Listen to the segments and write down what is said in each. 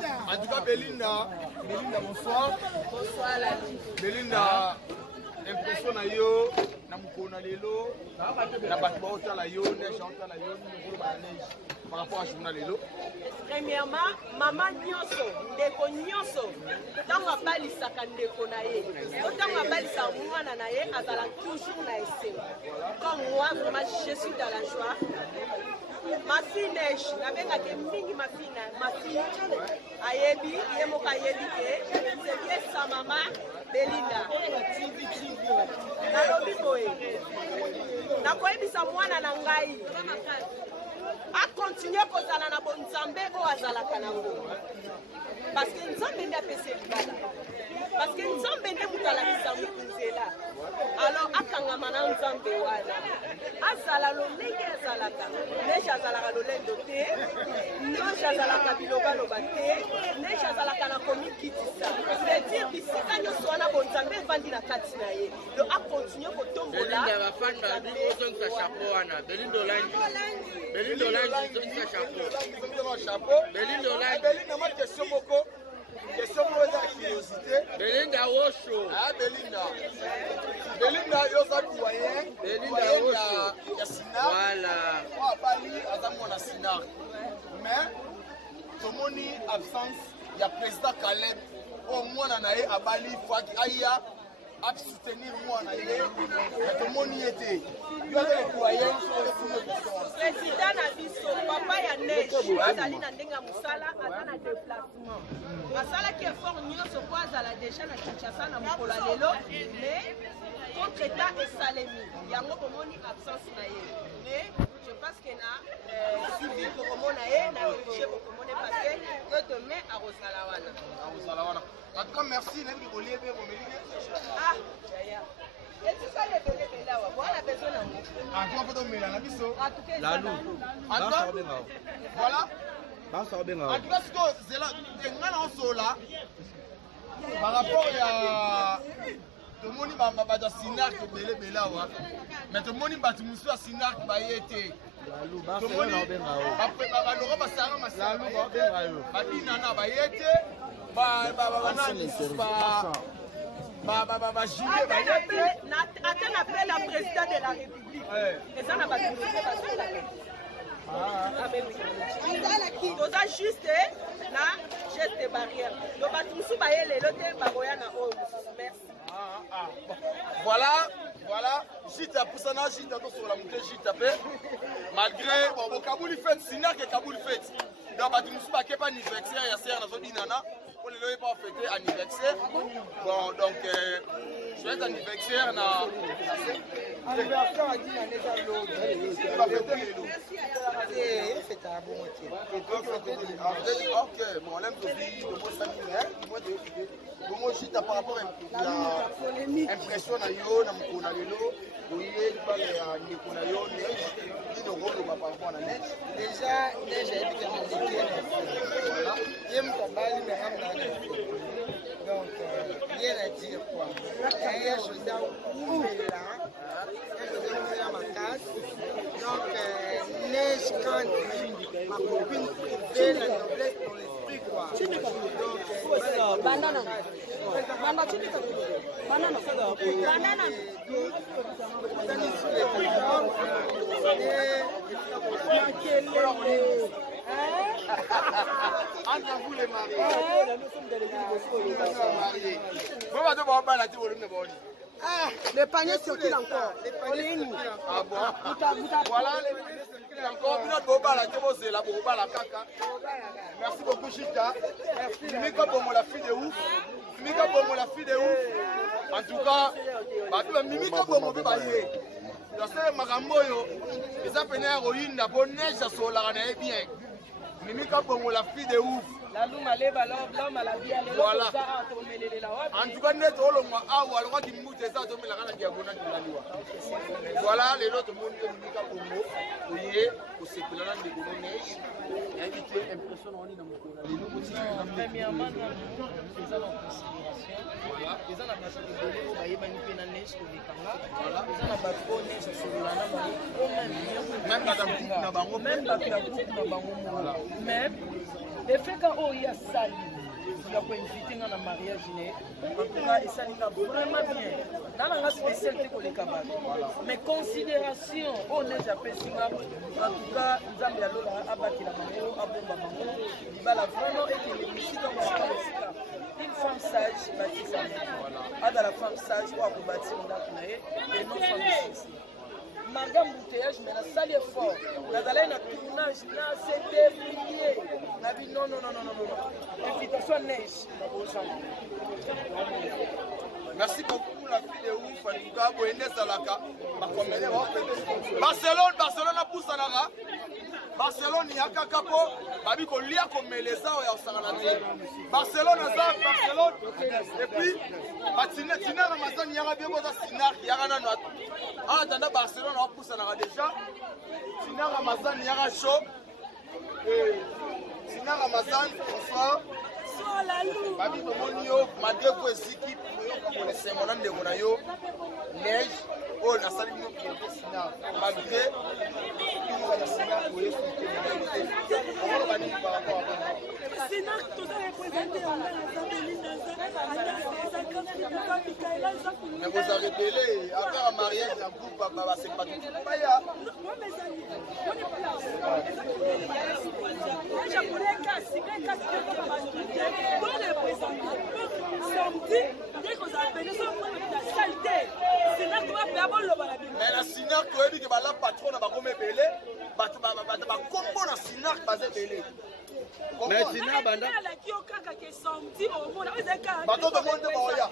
En tout cas, Belinda, bonsoir. Bonsoir, Lali. Belinda, impression na yo, na mukona lelo, na batu baota la yo, neige ota la yo, ni ba neige par rapport à journal lelo. Premièrement, maman nyonso, ndeko nyonso, tango abalisaka ndeko na ye. Tango abalisa mwana na ye, azala toujours na esengo. Comme moi, vraiment, je suis dans la joie. Ma fille neige, nabengaki mingi ma fille ayebi, ye moko ayebi ke, c'est bien sa maman Belinda. Nalobi boye, nakoyebisa mwana na ngai, a continuer kozala na bon nzambe oyo azalaka nango. Parce que nzambe nde apesa libala. Parce que nzambe nde moto alakisa moto nzela. Alors akangama na nzambe wana. Azala lolenge azalaka. Neige azalaka lolendo te. Neige azalaka bilobaloba te. Neige azalaka na komi kitisa. C'est-à-dire bisika nyonso wana bon nzambe evandi na kati na ye. Donc akontinue kotombola. Belinda bafani babi ozongisa chapeau wana. Belinda Olangi. Belinda Olangi ozongisa chapeau. Belinda Olangi. Belinda, ma question beaucoup. Question de curiosité. Belinda Osho. Ah, Belinda. Belinda, yo sa doyen. Belinda Osho. Ya Sina. Voilà. Oh, Bali, Azamo na Sina. Mais, tomoni absence, il y a président Caleb. Au moins, on a eu à Bali, Faki Aya. À soutenir moi, tomoni était. Il y a des doyens sur le président na biso papa ya neige azali na ndenga musala aza na déplacement asalaki effort nyonso po azala déjà na Kinshasa na mokolo ya lelo mais contre état esalemi yango bomoni absence na ye mais je pense que na suivi bokomona ye na réfugié bokomone parce que demain arosala wana. En tout cas, merci. Ah, yaya. Et tout ça, les données de là, on a besoin d'un mot. Ah, tu vas pas tomber là, la biso. En tout cas, La loup. Voilà. En tout cas, c'est là. Par rapport à. Tout le monde va dans Sinar qui est belé là. Mais tout le monde va à Sinar qui va y être. Tout le monde attends appel la président de la République. Et ça n'a pas de toza juste na geste barrière. Donc bato musu bayele lote baboya na oyo mususu. Merci. Voilà, Jita Poussana, Jita sur la montée, Jita P. Malgré, bon, Kaboul fait, Sinar que Kaboul fait. Donc, bah, tu ne sais pas qu'il n'y a pas d'anniversaire, il y a ça, il y a ça, pour les pas fêter anniversaire. Bon, donc, joyeux anniversaire, anniversaire à dit l'année dans l'autre. Il va fêter les loups. C'est un bon moitié. Ok, bon, on aime aussi, le mot Samir, moi, Jita par rapport à l'impression na yo, na mukona lelo, oui, na yo, par rapport à la neige. Déjà, neige a été donc, rien à dire quoi. Il y a des choses à ma casse. Donc, neige quand ma copine fait la noblesse pour l'esprit quoi. Donc, banana. Entre vous les mariés. Vous m'avez dit la théorie. Ah, le panier circule encore. Ah bon? Voilà, encore une autre la théorie, la caca. Merci beaucoup, Chita. Mika Bomo, la fille de ouf. Mika Bomo, la fille de ouf. En tout cas, Mika Bomo, je sais, Magamboyo, les appels héroïnes, la bonne neige, ça soit la bien. Mika Bomo, la fille de ouf. Voilà. En tout cas, net au long alors qu'il moute ça, tu me la diagonale de la loi. Voilà, les autres mondes de Mika Bomo, oui, au séculaire de Gourmet, invité, impression en ligne. Premièrement, nous faisons en considération. Ils ont la façon de donner au bail manipulé dans les sur les camarades. Ils ont la bateau neige sur le lana. Même dans la boucle, même dans la boucle, même efeka oyo ya sali ya koinvite nga na mariage ne en tout cas esalinga vraiment bien nananga spécialité koleka bato mais considération oyo neige apesinga en tout cas nzambe alola abatela bango abomba bango libala vraiment ekende misika mosika mosika une femme sage bâtisse ada la femme sage oyo akobâtir ndako na ye et non femme de sexe malgré embouteillage mais nasali effort nazalaki na tournage na c'était plié nabi non invitation à neige merci beaucoup la fille de ouf en tout cas boyende salaka bakomele Barcelone apusanaka Barcelone yaka kapo babi kolia komeleza oya osangana te Barcelone et puis batina Ramazan yaka bien boza sinar yaka nano atanda Barcelone apusanaka déjà Tina Ramazan yaka chaud Tina Ramazan bonsoir babi tomoni yo madeko eziki kokolesa mona ndeko na yo neige oyo nasali bino kiente sina malgré na sina koyefuke banini par rapport mais vous avez belé affaire à mariage na groupe basepa baya mais la Sinac koyebi ke bala patron na bakome belé bato bakombo na Sinac baze belé mais Sinac banda bato to monde baoya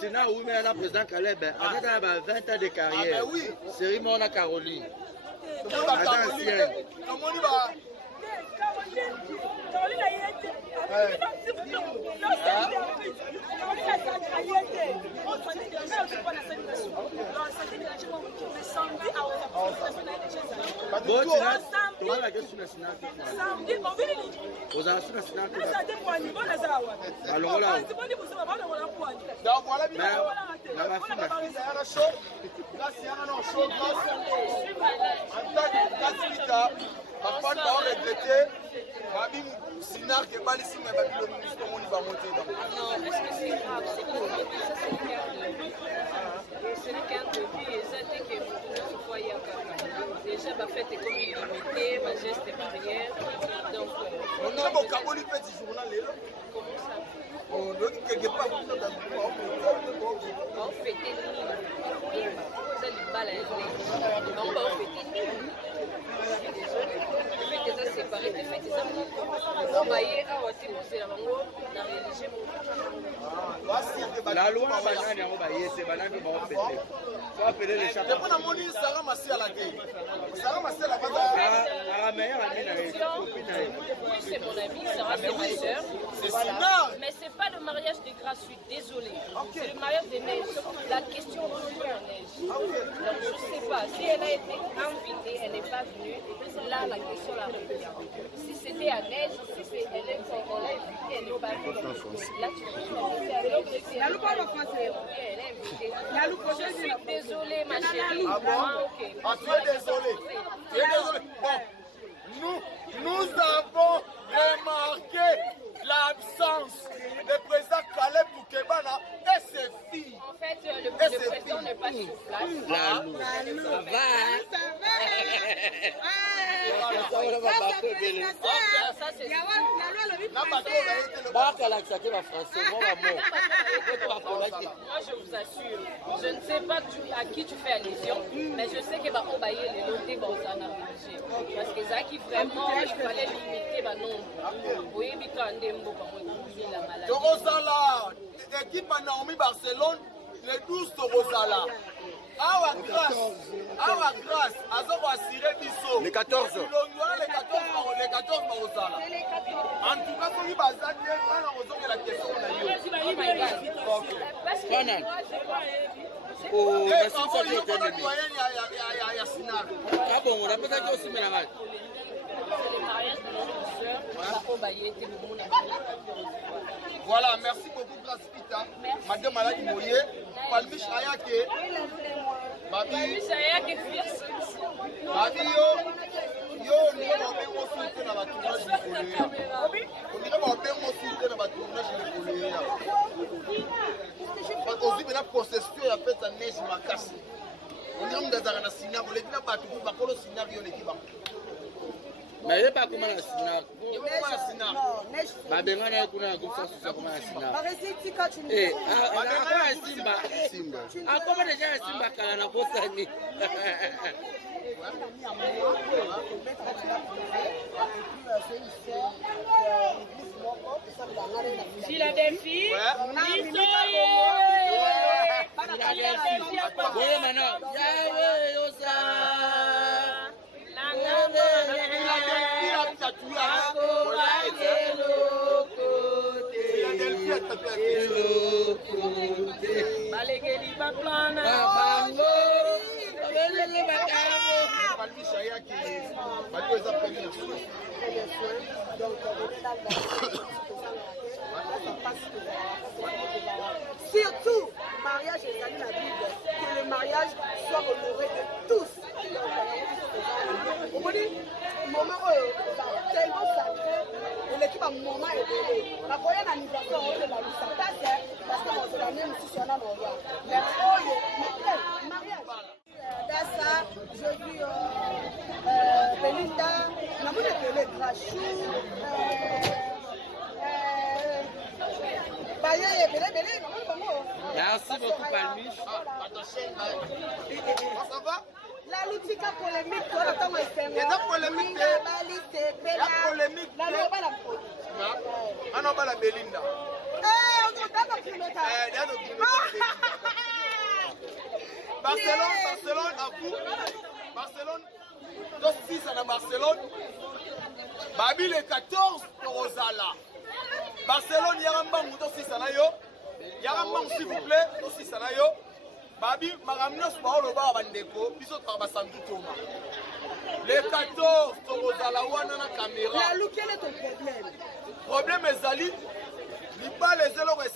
Sinac oui mais la président Caleb avec 20 ans de carrière ah, oui. Série Mona Caroline tomoni ba Sinar que pas ici mais le ministre moni va monter donc non est-ce que c'est grave c'est pas ça c'est qu'un depuis et ça dès que vous voyez déjà ma fête est comme illimitée ma geste barrière donc on a mon caboli petit journal là comment ça on donc quelque part on fait des ça les balles on va fêter désolé séparé de fait ça on va y avoir aussi c'est la bango na religion la loi banani yango bayese banani ba opete so appeler les chats pour na moni Sarah Massi à la gueule Sarah Massi à la base la meilleure amie na copine na oui c'est mon amie Sarah c'est ma sœur c'est Sinar mais c'est pas le mariage de grâce je suis désolée c'est le mariage de neige la question est en neige donc je sais pas si elle a été invitée elle n'est pas venue là la question la revient si c'était à neige si c'est elle est on l'a invitée elle n'est pas venue là tu peux je suis désolée ma chérie. Ah bon? Ok. Ah, tu es désolé. Tu es désolé. Bon, nous avons remarqué l'absence de président Caleb Boukebana et ses filles. En fait, le président n'est pas sur place. Ça, c'est moi, je vous assure, je ne sais pas à qui tu fais allusion, mais je sais que va envahir les notés dans un religieux. Parce que ça qui vraiment, il fallait limiter ma nombre. Oui, mais quand on est la maladie. Torosala, équipe à Naomi Barcelone, les 12 Torosala. Awa grâce, Azo va assurer Bisso. Les 14. Les 14 Torosala. En tout cas, pour lui, Bazan, il y a la question. Oh my God. Parce que moi, je crois. Voilà, merci beaucoup, Graspita. Madame Maladi Moye, Palmiche Ayake. Babi yo, Yo, on dirait qu'on peut consulter dans la tournage de Coléa. On dirait qu'on peut consulter dans la tournage de Coléa. Parce qu'on dit que la procession est faite en neige macasse. On dirait que dans la scénario, les gens battent pour pas le scénario l'équipe. Mais il n'est pas comment la Sina. Comment la Sina? Bah, ben, on a comment la Sina. Eh, Simba. Ah, comment déjà la Simba quand on a bossé? Philadelphie. Oui, maintenant. Yahweh, Osa. Surtout, mariage est dans la Bible, que le mariage soit honoré de tous. Vous voyez, moment tellement sacré, et l'équipe a un moment élevé. La première anniversaire, on est dans le saccage, parce que c'est la même si on a mon roi. Mais oh, mariage. Dans ça, j'ai vu Belinda, on a vu les Grachou, Merci beaucoup, Palmiche. Ça va? La lutika polémique, toi, la tamo est Il y a des polémiques. La polémique. Ah non, pas la Belinda. Barcelone, à vous. Barcelone, top 6 à Barcelone. Babi le 14 pour Rosala. Barcelone, Yarambang, top 6 à Nayo. Yarambang, s'il vous plaît, top 6 à Nayo. Babi, Maramnos, Paolo Barabandeko, Bisot Barbasandu Thomas. Le 14 pour Rosala, Wanana caméra. Quel est ton problème? Problème est Zali. Il parle les éloges et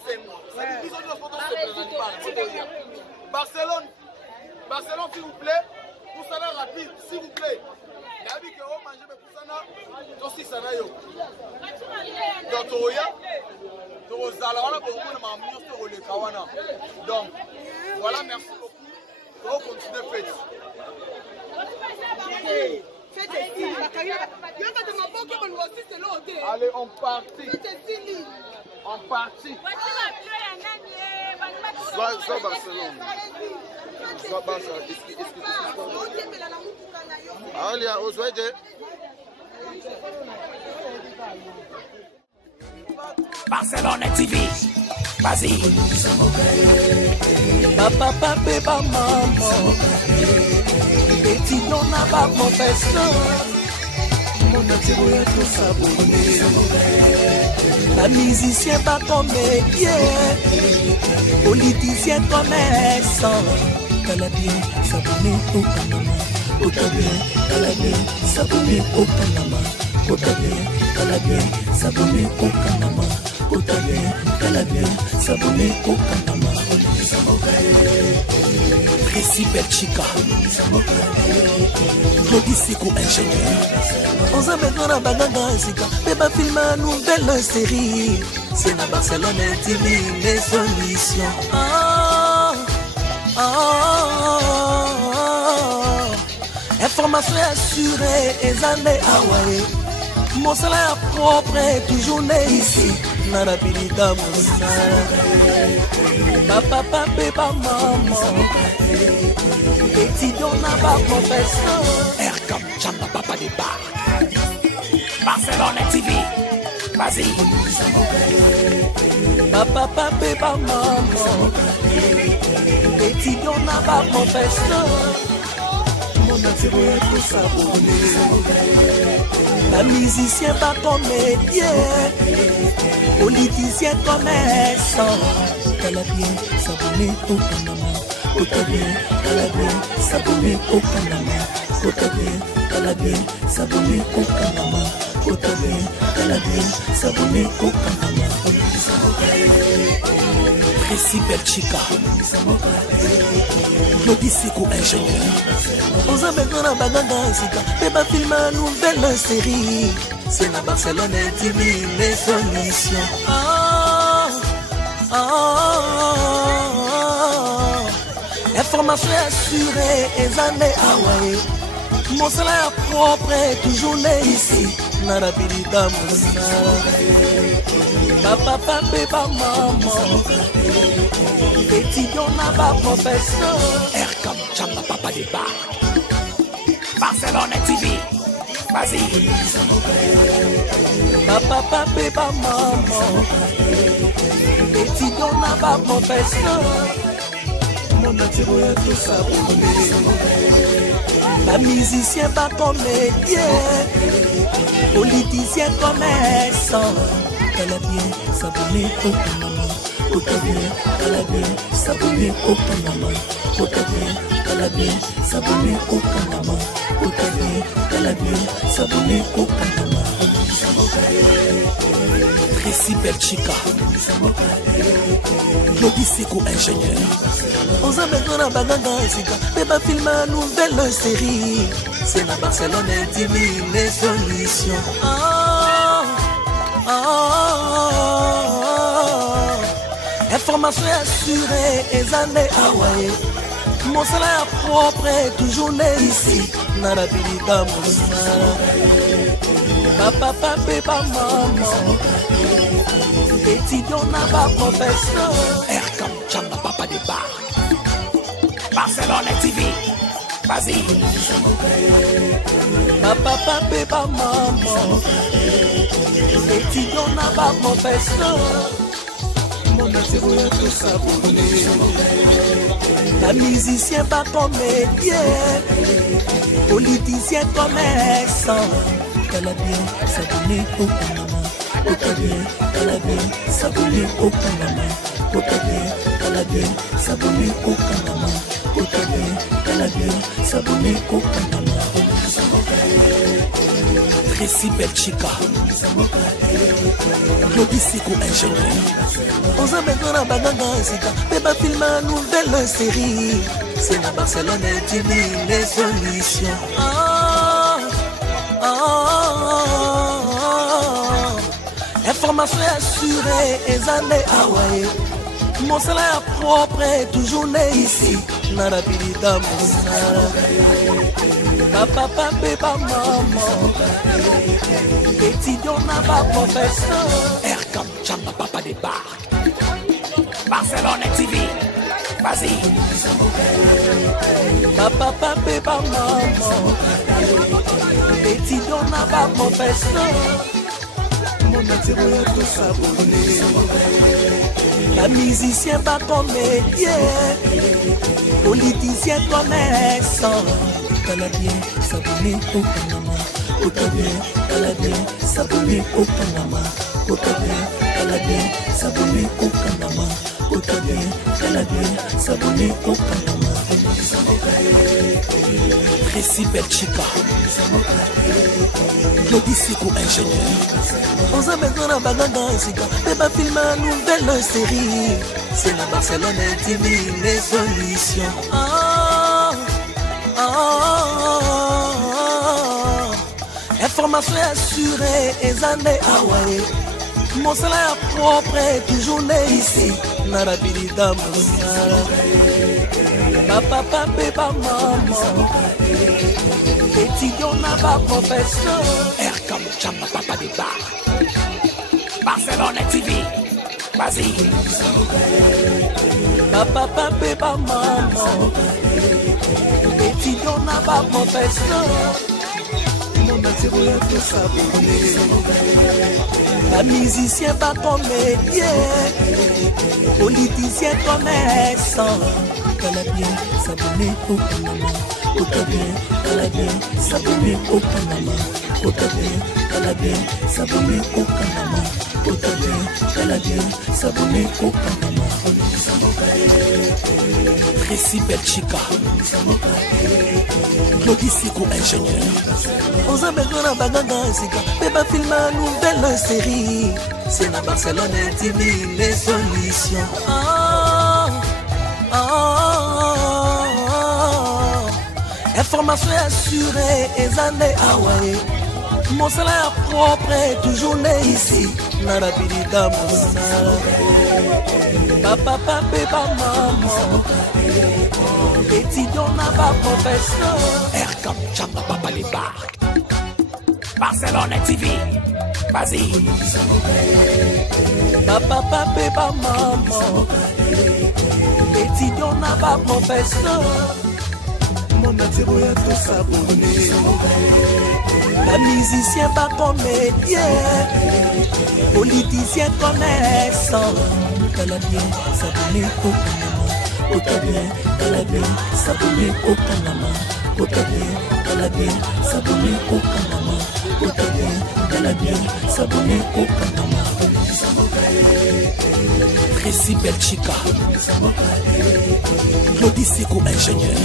Barcelone, Barcelone, s'il vous plaît, pour ça rapide, s'il vous plaît. Il y a dit que vous mangez pour ça, aussi ça n'a yo. Donc, donc, voilà, merci beaucoup. On continue faites. Allez, on partit. En partie. Soit Barcelone. Soit Barcelone. Allez, aux Ouédés. Barcelone TV. Vas-y. Papa, papa, maman. Petit non n'a pas professeur. Mon attiré est tout s'abonner. La musicien pas comédien. Politicien commerçant. Calabien, s'abonner au Panama. Otabien, Calabien, s'abonner au Panama. Otabien, Calabien, s'abonner au Panama. Otabien, Calabien, s'abonner au Panama. Tracy Belchica, Claudicico ingénieur. On s'en met dans la bagage, mais pas filmer une nouvelle série. C'est la Barcelone TV, les solutions. Information assurée et années Hawaii. Mon salaire propre est toujours né ici. Na rapidita mosa. Papa, papa, maman. Étudiant n'a pas professeur. Air comme Chamba Papa des bars. Barcelone TV. Vas-y. Papa, papa, maman. Étudiant n'a pas professeur. Mon attiré est tout s'abonner. La musicien pas comédien. Politicien commerçant. Calabien, s'abonner au Panama. Otabien, Calabien, s'abonner au Panama. Otabien, Calabien, s'abonner au Panama. Otabien, Calabien, s'abonner au Panama. Tracy Belchica, Claudie Seko ingénieur. Oza besoin baganga sika, beba film une nouvelle série. C'est la Barcelone TV les solutions. Information assurée et années Hawaii. Mon salaire propre est toujours né ici. Narabilita Moussala. Papa, papa, maman. Étudiant n'a pas professeur. Air comme Chamba, papa des bars. Barcelone TV. Vas-y. Papa, papa, maman. Étudiant n'a pas professeur. Mon attiro est tout ça pour pas musicien, pas comédien. Politicien, commerçant. Elle a bien s'abonner au Panama. Au bien, elle a bien s'abonner au Panama. Au bien, elle a bien s'abonner au Panama. Au bien, elle a bien s'abonner au Panama. Tracy Belchica, Claudie Seko ingénieur. On a besoin d'un baganga sika, beba film une nouvelle série. C'est la Barcelone TV les solutions. Information assurée et années Hawaii. Mon salaire propre est toujours né ici. Narabilita Moussala. Papa, papa, maman. Étudiant n'a pas professeur. Air comme Chamba, papa des bars. Barcelone TV. Vas-y. Papa, papa, maman. Étudiant n'a pas professeur. Mon attiro est tout ça pour pas musicien, pas comédien. Politicien, commerçant. Elle a bien s'abonner au Panama. Au bien, elle a bien s'abonner au Panama. Au bien, elle a bien s'abonner au Panama. Au bien, elle a bien s'abonner au Panama. Tracy Belchica, Claudie Seko ingénieur. On a besoin d'un baganga sika, beba film une nouvelle série. C'est la Barcelone TV les solutions. Information assurée et années Hawaii. Mon salaire propre est toujours né ici. Narabilita Moussala. Papa, papa, maman. Étudiant n'a pas professeur. Air comme Chamba, papa des bars. Barcelone TV. Vas-y. Papa, papa, maman. Étudiant n'a pas professeur. Mon attiro est tout s'abonner. Pas musicien, pas comédien. Politicien, commerçant. Elle a bien s'abonner au Panama. Au bien, elle a bien s'abonner au Panama. Au bien, elle a bien s'abonner au Panama. Au bien, elle a bien s'abonner au Panama. Tracy Belchica, Claudie Seko ingénieur. On a besoin d'un baganga sika, beba film une nouvelle série. C'est la Barcelone TV les solutions. Information assurée et années Hawaii. Mon salaire propre est toujours né ici. Narabilita Moussala. Papa, papa, maman. Étudiant n'a pas professeur. Air comme Chamba, papa des bars. Barcelone TV. Vas-y. Papa, papa, maman. Étudiant n'a pas professeur. Mon attiro est tout ça pour pas musicien, pas comédien. Politicien, commerçant. Elle a bien s'abonner au Panama. Au bien, elle a bien s'abonner au Panama. Au bien, elle a bien s'abonner au Panama. Au bien, elle a bien s'abonner au Panama. Tracy Belchica, Claudie Seko ingénieur. On a besoin d'un baganga sika, beba film une nouvelle série. C'est la Barcelone TV les solutions. Information assurée et années Hawaii. Mon salaire propre est toujours né ici. Narabirida Monsala. Papa, papa, maman. Étudiant n'a pas professeur. Air comme Chamba, papa les barques. Barcelone TV. Vas-y. Papa, papa, maman. Étudiant n'a pas professeur. Mon atiro ya tout s'abonner. La musicien pas comédien. Politicien connaissant. Qu'elle a bien s'abonner au Panama. Au bien, qu'elle a bien s'abonner au Panama. Au bien, qu'elle a bien s'abonner au Panama. Au bien, qu'elle a bien s'abonner au Panama. Tracy Belchica, Claudie Seko ingénieur.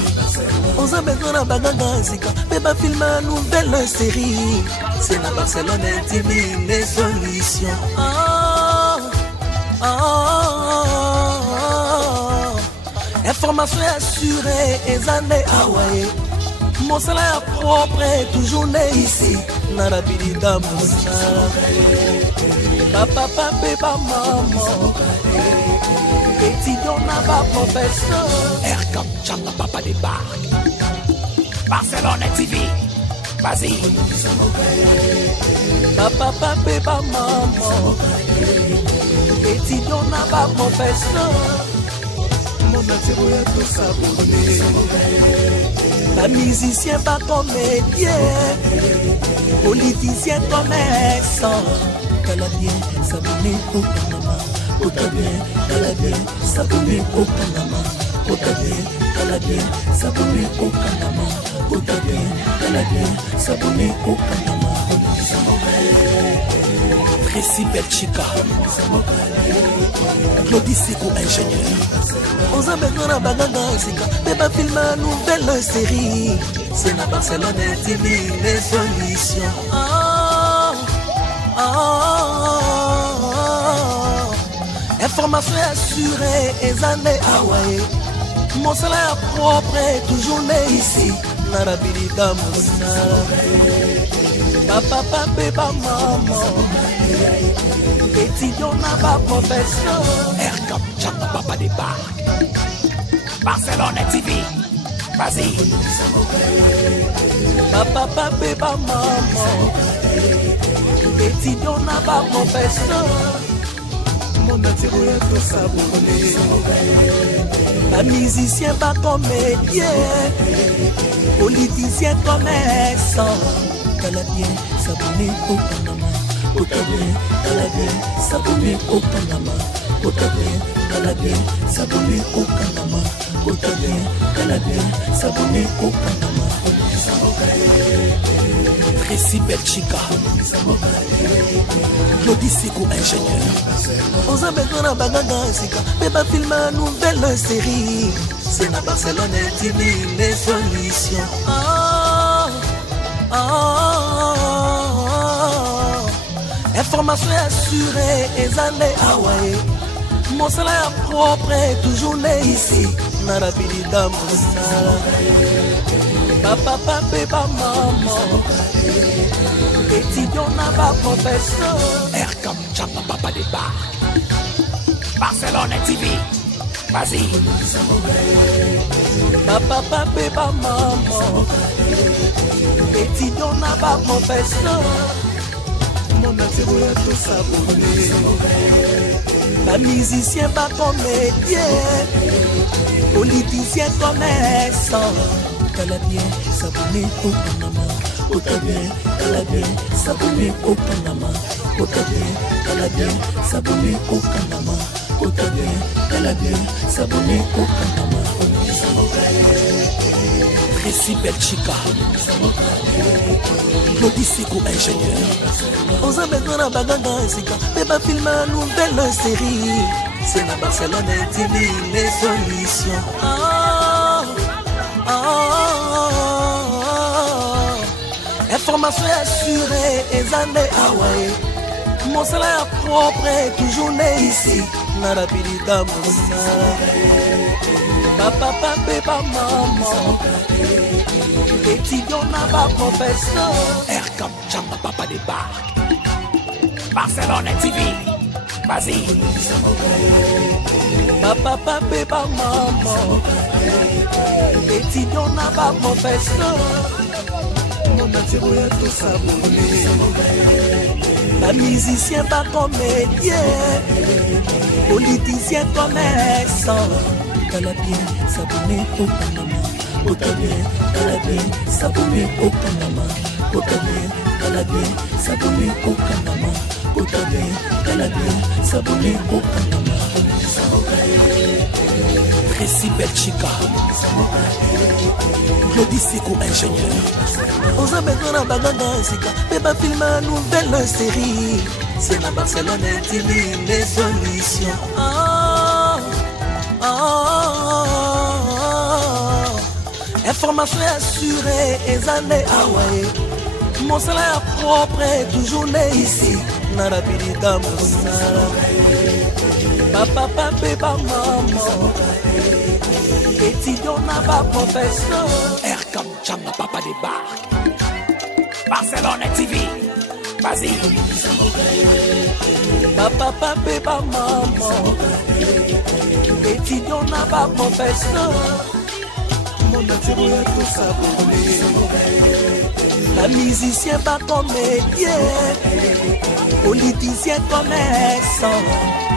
On s'en met dans la bagage, mais pas filmer une nouvelle série. C'est la Barcelone intime, les solutions. Information assurée et années Hawaii. Mon salaire propre est toujours né ici. Narabirida Monsala. Papa, papa, maman. Étudiant n'a pas professeur. Air comme Chamba, papa des barques. Barcelone TV. Vas-y. Papa, papa, maman. Étudiant n'a pas professeur. Mon atiro ya tout s'abonner. La musicien pas comédien. Politicien connaissant. Qu'elle a bien s'abonner au Panama. Au bien, qu'elle a bien s'abonner au Panama. Au bien, qu'elle a bien s'abonner au Panama. Au bien, qu'elle a bien s'abonner au Panama. Tracy Belchica, Claudie Seko ingénieur. On s'en met dans la bagage, mais pas filmer une nouvelle série. C'est la Barcelone intime, les solutions. Information assurée et années Hawaii. Mon salaire propre est toujours né ici. Narabirida Monsala. Papa, papa, maman. Étudiant n'a pas professeur. Air comme Chamba, papa des barques. Barcelone TV. Vas-y. Papa, papa, maman. Étudiant n'a pas professeur. Mon atiro ya tout s'abonner. La musicien pas comédien. Politicien connaissant. Qu'elle a bien s'abonner au Panama. Au bien, qu'elle a bien s'abonner au Panama. Au bien, qu'elle a bien s'abonner au Panama. Au bien, qu'elle a bien s'abonner au Panama. Tracy Belchica, Claudie Seko ingénieur. On s'en met dans la bagage, mais pas filmer une nouvelle série. C'est la Barcelone intime, les solutions. Information assurée et années Hawaii. Mon salaire propre est toujours né ici. Narabirida Monsala. Papa, papa, maman. Étudiant n'a pas professeur. Air comme Chamba, papa des barques. Barcelone TV. Vas-y. Papa, papa, maman. Étudiant n'a pas professeur. Mon atiro ya tout s'abonner. La musicien pas comédien. Politicien connaissant. Qu'elle a bien s'abonner au Panama. Au bien, qu'elle a bien s'abonner au Panama. Au bien, qu'elle a bien s'abonner au Panama. Au bien, qu'elle a bien s'abonner au Panama. Tracy Belchica, Claudie Seko ingénieur. On s'en met dans la bagage, mais pas filmer une nouvelle série. C'est la Barcelone intime, les solutions. Information assurée et années Hawaii. Mon salaire propre est toujours né ici. Narabirida Monsala. papa, bébé, maman. Étudiant n'a pas professeur. Air comme Chamba, papa débarque. Barcelone TV. Vas-y. Papa, bébé, maman. Étudiant n'a pas professeur. Mon atiro ya tout s'abonner. Pas musicien, pas comédien. Politicien, commerçant. Calabien, s'abonner au Panama. Otabien, Calabien, s'abonner au Panama. Otabien, Calabien, s'abonner au Panama. Otabien, Calabien, s'abonner au Panama. Tracy Belchica, Claudie Seco, ingénieur. On a besoin d'un bagage, mais pas filmer une nouvelle série. C'est la Barcelone TV, les solutions. Information assurée, et années Hawaii. Mon salaire propre est toujours né ici. Narapidita Moussala. Papa, papa, maman. Étudiant n'a pas professeur. Air comme Chamba, papa débarque. Barcelone TV. Vas-y. Papa, papa, maman. Étudiant n'a pas professeur. Mon atiro ya tout s'abonner. La musicien pas comédien. Politicien commerçant.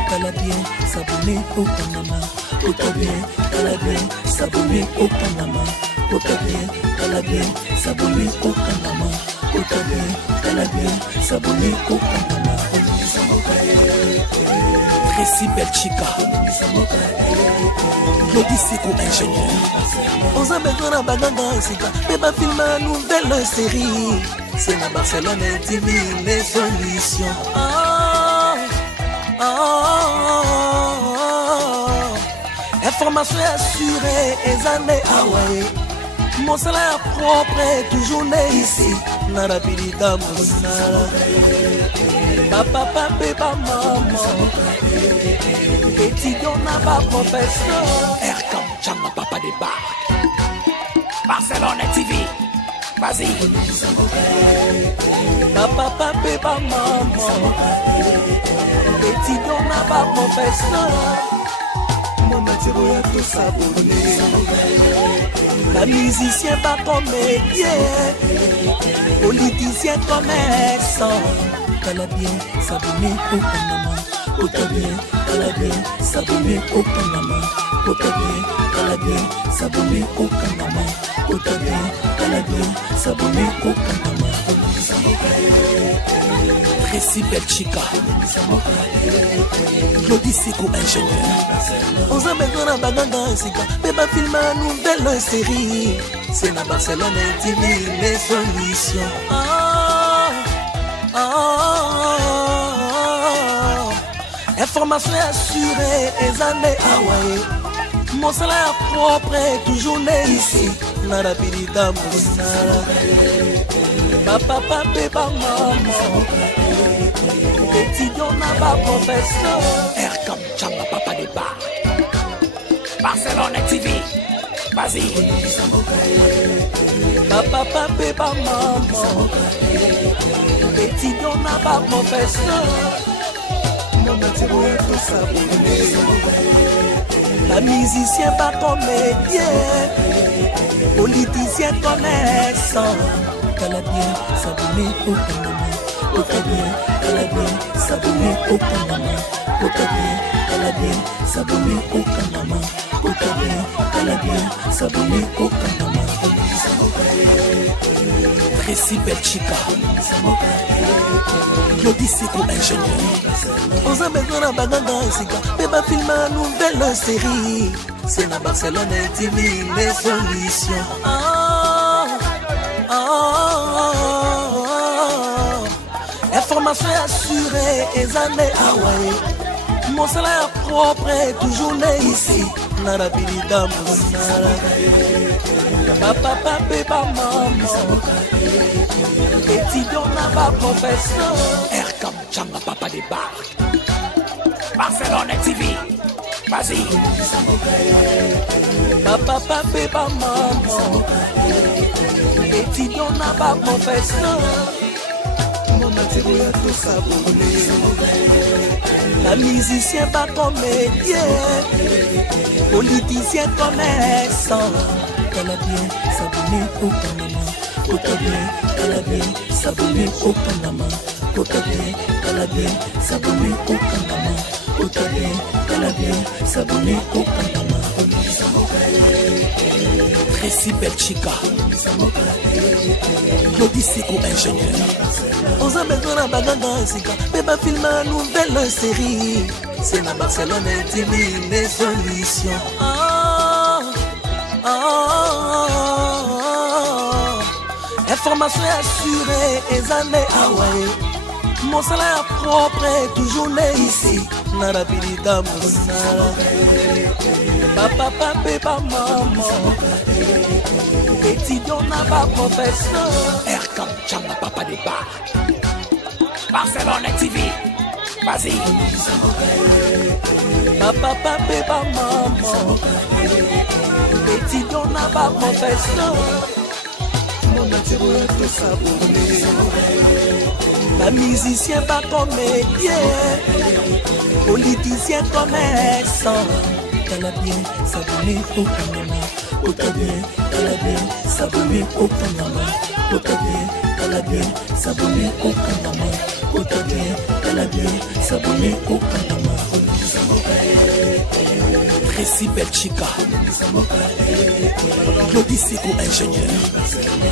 Calabien, s'abonner au Panama. Otabien, Calabien, s'abonner au Panama. Otabien, Calabien, s'abonner au Panama. Otabien, Calabien, s'abonner au Panama. Tracy Belchica, Claudie Seco, ingénieur. On a besoin d'un bagage, mais pas filmer une nouvelle série. C'est la Barcelone TV, les solutions. Information assurée, et années Hawaii. Mon salaire propre est toujours né ici. Narapidita Moussala. Papa, bébé, maman. Étudiant n'a pas professeur. Air comme Chamba, papa débarque. Barcelone TV. Vas-y. Papa, bébé, maman. Étudiant n'a pas professeur. Mon atiro ya tout s'abonner. La musicien pas comédien. Politicien commerçant. Calabien, s'abonner au Panama. Otabien, Calabien, s'abonner au Panama. Otabien, Calabien, s'abonner au Panama. Otabien, Calabien, s'abonner au Panama. Tracy Belchica, Claudie Seco, ingénieur. On a besoin d'un bagage, mais pas filmer une nouvelle série. C'est la Barcelone TV, les solutions. Information assurée, et années Hawaii. Mon salaire propre est toujours né ici. Narapidita Moussala. Papa, bébé, maman. Étudiant n'a pas professeur. Air comme Chamba, papa débarque. Barcelone TV. Vas-y. Papa, bébé, maman. Étudiant n'a pas professeur. Mon atiro ya tout s'abonner. La musicien pas comédien. Politicien commerçant. Calabien, s'abonner au Panama. Otabien, Calabien, s'abonner au Panama. Otabien, Calabien, s'abonner au Panama. Otabien, Calabien, s'abonner au Panama. Tracy Belchica, Claudie Seco, ingénieur. On a besoin d'un bagage, mais pas filmer une nouvelle série. C'est la Barcelone TV, les solutions. Information assurée, et années Hawaii. Mon salaire propre est toujours né ici. Narapidita Moussala. Papa, bébé, maman. Étudiant n'a pas professeur. Air comme Chamba, papa débarque. Barcelone TV. Vas-y. Papa, papa, maman. Étudiant n'a pas professeur. Mon matériel tout s'abonner. La musicien pas comédien. Politicien commerçant. Elle a bien s'abonner au Panama. Côté bien, elle a bien s'abonner au Panama. Côté bien, elle a bien s'abonner au Panama. Côté bien, elle a bien s'abonner au Panama. Tracy Belchica, Claudie Seko ingénieur. On a besoin d'un bagage, mais pas filmer une nouvelle série. C'est la Barcelone intime les solutions. Information assurée et années Hawaii. Mon salaire propre est toujours né ici. Narabilita Moussala. Papa, papa, maman. Étudiant n'a pas professeur. Erkam Chama Papa de Bar. Barcelone TV. Vas-y. Papa, papa, maman. Étudiant n'a pas professeur. Mon matériel tout s'abonner. La musicien pas comédien. Politicien commerçant. Elle a bien s'abonner au Panama. Côté bien, elle a bien s'abonner au Panama. Côté bien, elle a bien s'abonner au Panama. Côté bien, elle a bien s'abonner au Panama. Tracy Belchica, Claudie Seko ingénieur.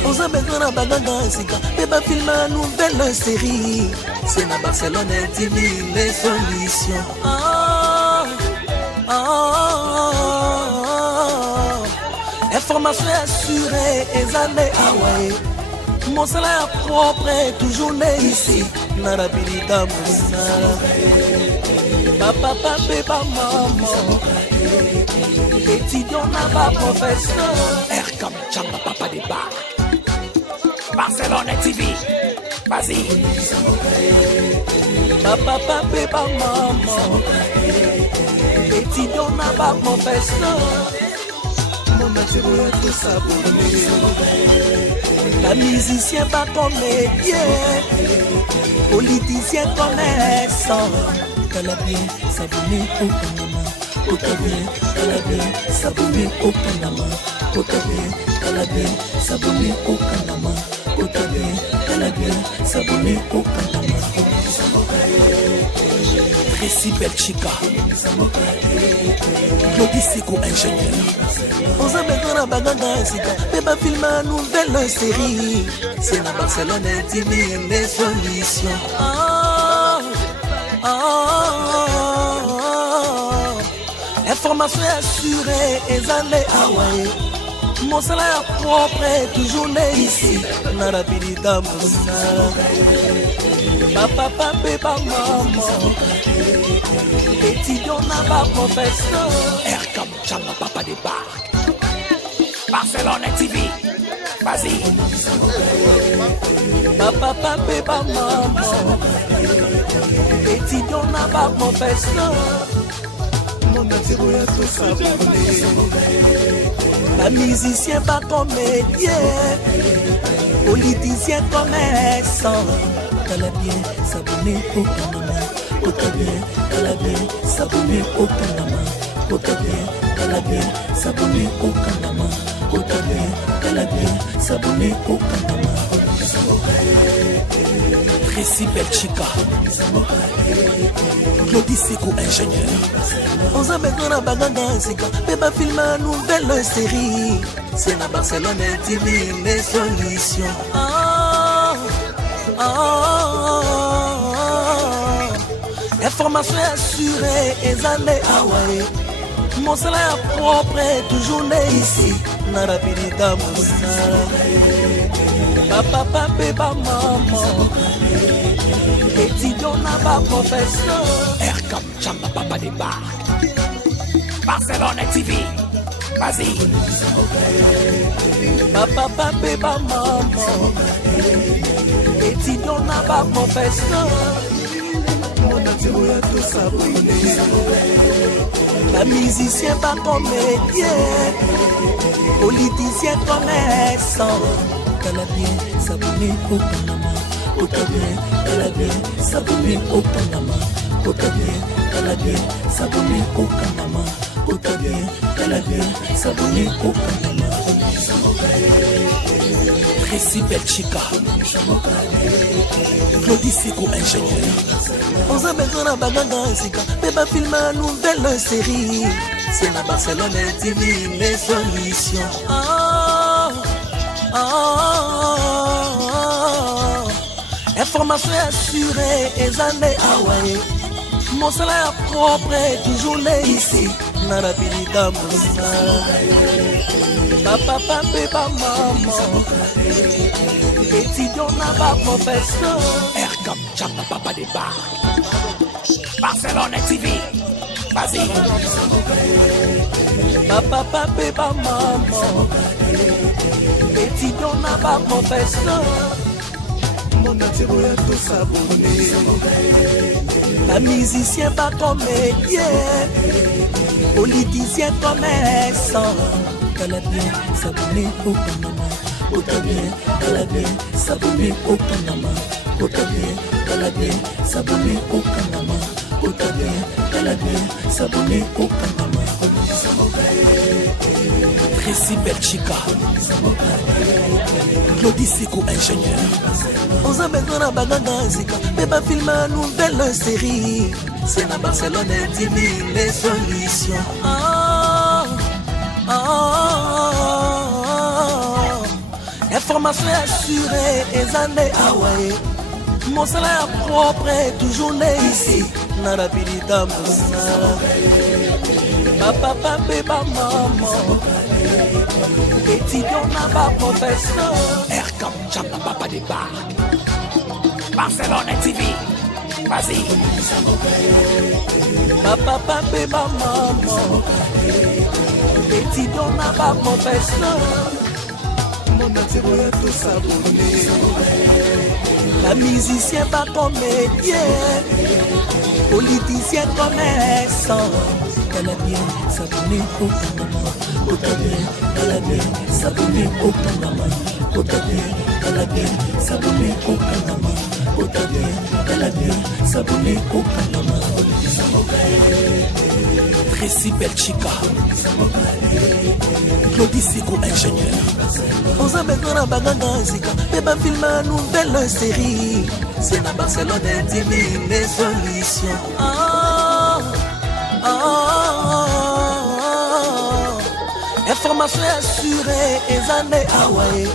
On a besoin d'un bagage, mais pas filmer une nouvelle série. C'est la Barcelone intime les solutions. Information assurée et années Hawaii. Mon salaire propre est toujours né ici. Narabilita Moussala. Papa, papa, maman. Étudiant n'a pas professeur. Erkam Chama Papa de Bar. Barcelone TV. Vas-y. Papa, papa, maman. Étudiant n'a pas professeur. Mon matériel tout s'abonner. La musicien pas comédien. Politicien commerçant. Elle a bien s'abonner au Panama. Côté bien, elle a bien s'abonner au Panama. Côté bien, elle a bien s'abonner au Panama. Côté bien, elle a bien s'abonner au Panama. Tracy Belchica, Claudie Seko ingénieur. On a besoin d'un bagage, mais pas filmer une nouvelle série. C'est la Barcelone intime les solutions. Information assurée et années Hawaii. Mon salaire propre est toujours né ici. Narabilita Moussala. Papa, papa, maman. Étudiant n'a pas professeur. Erkam Chama Papa de Bar. Barcelone TV. Vas-y. Papa, papa, maman. Étudiant n'a pas professeur. Mon matériel tout s'abonner. La musicien pas comédien. Politicien commerçant. Elle a bien s'abonner au Panama. Côté bien, elle a bien s'abonner au Panama. Côté bien, elle a bien s'abonner au Panama. Côté bien, elle a bien s'abonner au Panama. Tracy Belchica, Claudie Seko ingénieur. On a besoin d'un bagage, mais pas filmer une nouvelle série. C'est la Barcelone intime les solutions. Information assurée et années Hawaii. Mon salaire propre est toujours né ici. Narabilita Moussala. Papa, papa, maman. Étudiant n'a pas professeur. Erkam Chama Papa de Bar. Barcelone TV. Vas-y. Papa, papa, maman. Étudiant n'a pas professeur. Mon matériel tout s'abonner. Pas musicien, pas comédien, politicien, commerçant. Calabien, s'abonner au Panama. Calabien, Calabien, s'abonner au Panama. Calabien, Calabien, s'abonner au Panama. Calabien, Calabien, s'abonner au Panama. Tracy Belchica, Claudie Seco, ingénieur. On s'appelle dans la bagage, mais pas filmer une nouvelle série. C'est la Barcelone TV, les solutions. Information assurée et années Hawaii. Mon salaire propre est toujours là ici. Narapilita Moussa. Papa, papa, maman. Étudiant là-bas, professeur. Erkam, chapa, papa des bars. Barcelone TV. Vas-y. Papa, papa, maman. Étudiant là-bas, professeur. Mon attirant est tout s'abonner. Pas musicien, pas comédien, politicien, commerçant. Calabien, s'abonner au Panama. Calabien, Calabien, s'abonner au Panama. Calabien, Calabien, s'abonner au Panama. Calabien, Calabien, s'abonner au Panama. Tracy Belchica, Claudie Seco, ingénieur. On s'appelle dans la bagage, mais pas filmer une nouvelle série. C'est la Barcelone TV, les solutions. Information assurée et années Hawaii. Mon salaire propre est toujours né ici. Narapilita Moussa. Papa, papa, maman. Étudiant là-bas, professeur. Erkam, chapa, papa des bars. Barcelone TV. Vas-y. Papa, papa, maman. Étudiant là-bas, professeur. Mon attirant est tout s'abonner. Pas musicien, pas comédien, politicien, commerçant. Calabien, s'abonner au Panama. Calabien, Calabien, s'abonner au Panama. Calabien, Calabien, s'abonner au Panama. Calabien, Calabien, s'abonner au Panama. Tracy Belchica, Claudie Seco, ingénieur. On s'appelle dans la bagage, mais pas filmer une nouvelle série. C'est la Barcelone TV, les solutions. Information assurée et années Hawaii.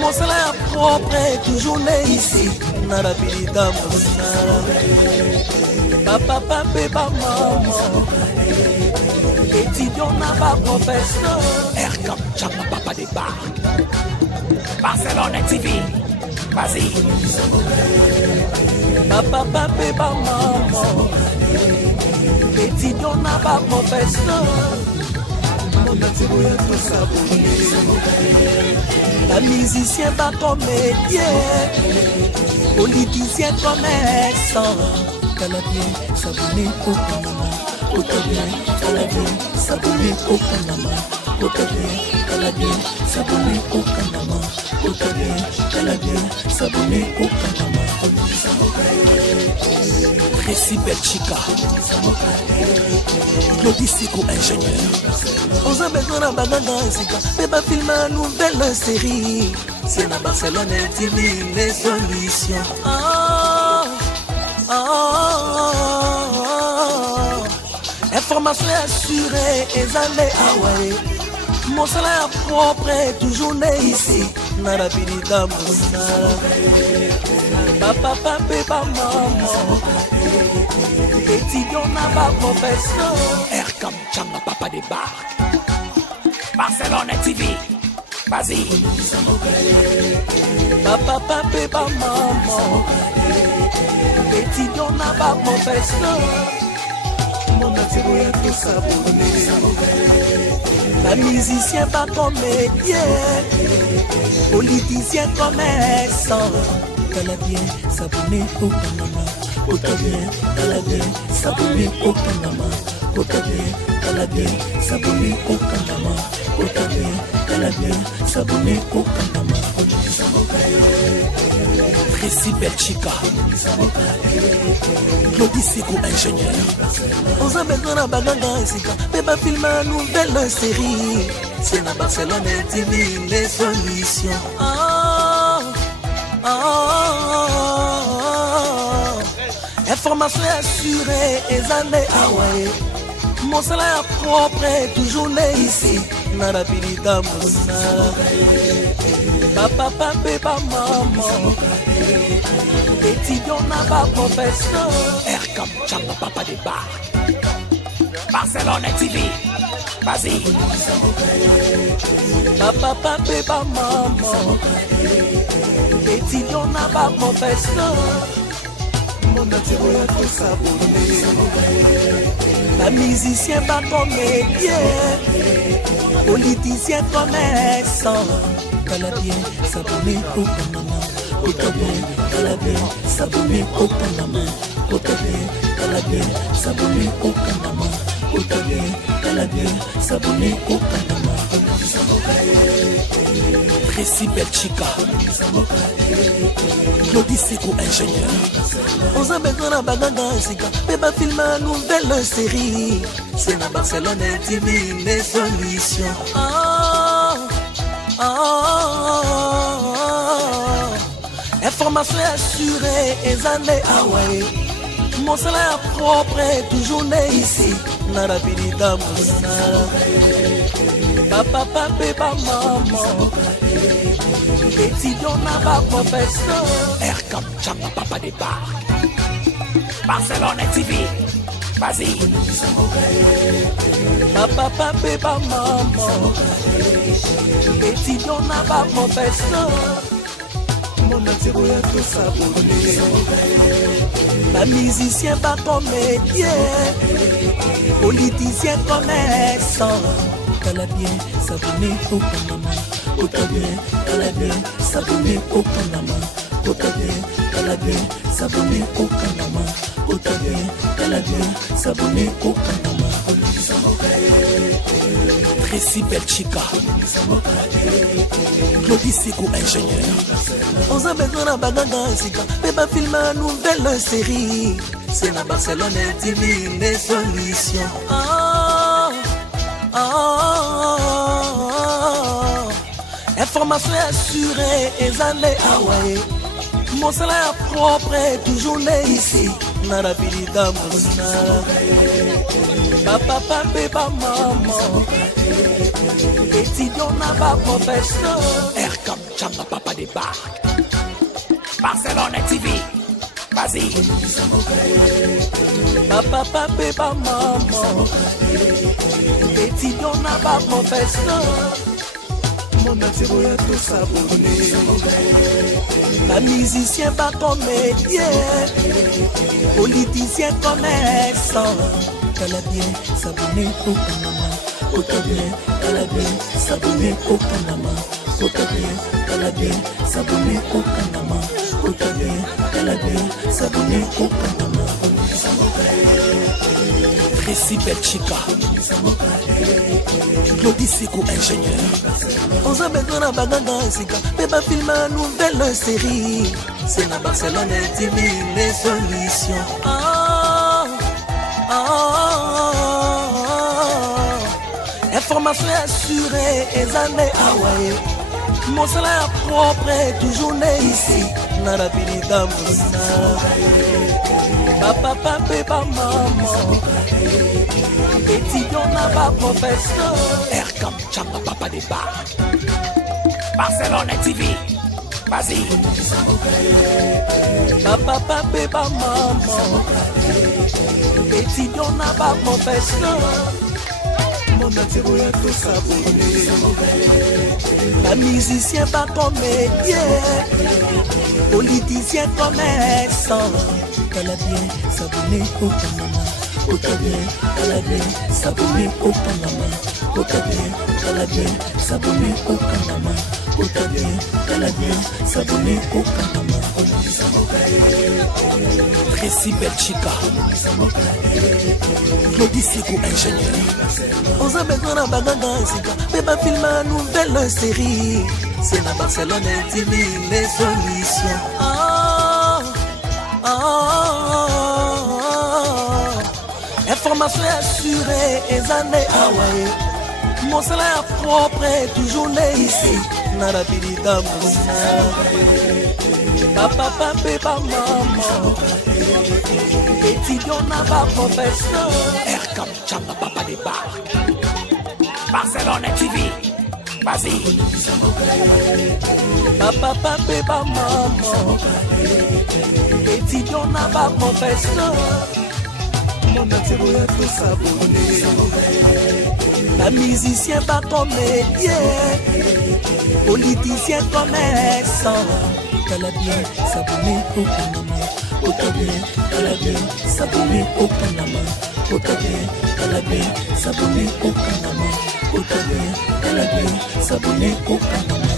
Mon salaire propre est toujours né ici. Narapilita Moussa. Papa, papa, maman. Étudiant là-bas, professeur. Erkam, chapa, papa des bars. Barcelone TV. Vas-y. Papa, papa, maman. Étudiant là-bas, professeur. Mon attirant est tout s'abonner. Pas musicien, pas comédien, politicien, commerçant. Calabien, s'abonner au Panama. Calabien, Calabien, s'abonner au Panama. Calabien, Calabien, s'abonner au Panama. Calabien, Calabien, s'abonner au Panama. Tracy Belchica, Claudie Seco, ingénieur. On s'appelle dans la bagage, mais pas filmer une nouvelle série. C'est la Barcelone TV, les solutions. Information assurée et années Hawaii. Mon salaire propre est toujours né ici. Narapilita Moussa. Papa, papa, maman. Étudiant là-bas, professeur. Erkam, chapa, papa des bars. Barcelone TV. Vas-y. Papa, papa, maman. Étudiant là-bas, professeur. Mon attirant est tout s'abonner. Pas musicien, pas comédien, politicien, commerçant. Calabien, s'abonner au Panama. Calabien, Calabien, s'abonner au Panama. Calabien, cala bien, s'abonner au Kanama. Kota bien, cala bien, s'abonner au Kanama. Tracy Belchica, Claudie Sigo, ingénieur. On a besoin d'un baganga ici, mais pas filmer une nouvelle série. C'est la Barcelone TV, les solutions. Information assurée, et années Hawaii. Mon salaire propre est toujours né ici. Narapilita Moussa. Papa, papa, maman. Étudiant n'a pas professeur. Erkam, Chamba, papa des bars. Barcelone TV. Vas-y. Papa, papa, maman. Étudiant n'a pas professeur. Mon atiro ya tout s'abonner. La musicien pas comédien. Politicien commerçant. Calabien, s'abonner au Panama. Cotabien, Calabien, s'abonner au Panama. Cotabien, Calabien, s'abonner au Panama. Cotabien, Calabien, s'abonner au Panama. Tracy Belchica, Claudie Sigo, ingénieur. On a besoin d'un baganga ici, mais pas filmer une nouvelle série. C'est la Barcelone TV, les solutions. Information assurée, et années Hawaii. Mon salaire propre est toujours né ici. Narapilita Moussa. Papa, papa, maman. Étudiant n'a pas professeur. Erkam, Chamba, papa des bars. Barcelone TV. Vas-y. Papa, papa, maman. Étudiant n'a pas professeur. Mon atiro ya tout s'abonner. La musicien pas comédien. Politicien commerçant. Calabien, s'abonner au Panama. Cotabien, Calabien, s'abonner au Panama. Cotabien, Calabien, s'abonner au Panama. Cotabien, Calabien, s'abonner au Panama. Tracy Belchica, Claudie Sigo, ingénieur. On a besoin d'un baganga ici, mais pas filmer une nouvelle série. C'est la Barcelone TV, les solutions. Information assurée, et années Hawaii. Mon salaire propre est toujours né ici. Narapilita Moussa. Papa, papa, maman. Étudiant n'a pas professeur. Erkam, Chamba, papa des bars. Barcelone TV. Vas-y. Papa, papa, maman. Étudiant n'a pas professeur. Mon atiro ya tout s'abonner. La musicien pas comédien. Politicien commerçant. Calabien, s'abonner au Panama. Cotabien, Calabien, s'abonner au Panama. Cotabien, Calabien, s'abonner au Panama. Cotabien, Calabien, s'abonner au Panama. Tracy Belchica, Claudie Sigo, ingénieur. On a besoin d'un baganga ici, mais pas filmer une nouvelle série. C'est la Barcelone TV, les solutions. Information assurée, et années Hawaii. Mon salaire propre est toujours né ici. Narapilita Moussa. Papa, papa, maman. Étudiant n'a pas professeur. Erkam, Chamba, papa des bars. Barcelone TV. Vas-y. Papa, papa, maman. Étudiant n'a pas professeur. Mon atiro ya tout s'abonner. La musicien pas comédien. Politicien commerçant. Calabien, s'abonner au Panama. Cotabien, Calabien, s'abonner au Panama. Cotabien, Calabien, s'abonner au Panama. Cotabien, Calabien, s'abonner au Panama. Tracy Belchica, Claudie Sikou, ingénieur. On a besoin d'un bagage, mais pas filmer une nouvelle série. C'est la Barcelone TV, les solutions. Information assurée, et années Hawaii. Mon salaire propre est toujours né ici. Nada pirita moussa. Papa, papa, maman. Étudiant n'a pas professeur. Erkam Chamba, papa des bars. Barcelone TV. Vas-y. Papa, papa, maman. Étudiant n'a pas professeur. Mon attiré est tout s'abonner. La musicien pas comédien, politicien commerçant. Calabien, s'abonner au Panama. Calabien, Calabien, s'abonner au Panama. Calabien, Calabien, s'abonner au Panama. Calabien, Calabien, s'abonner au Panama.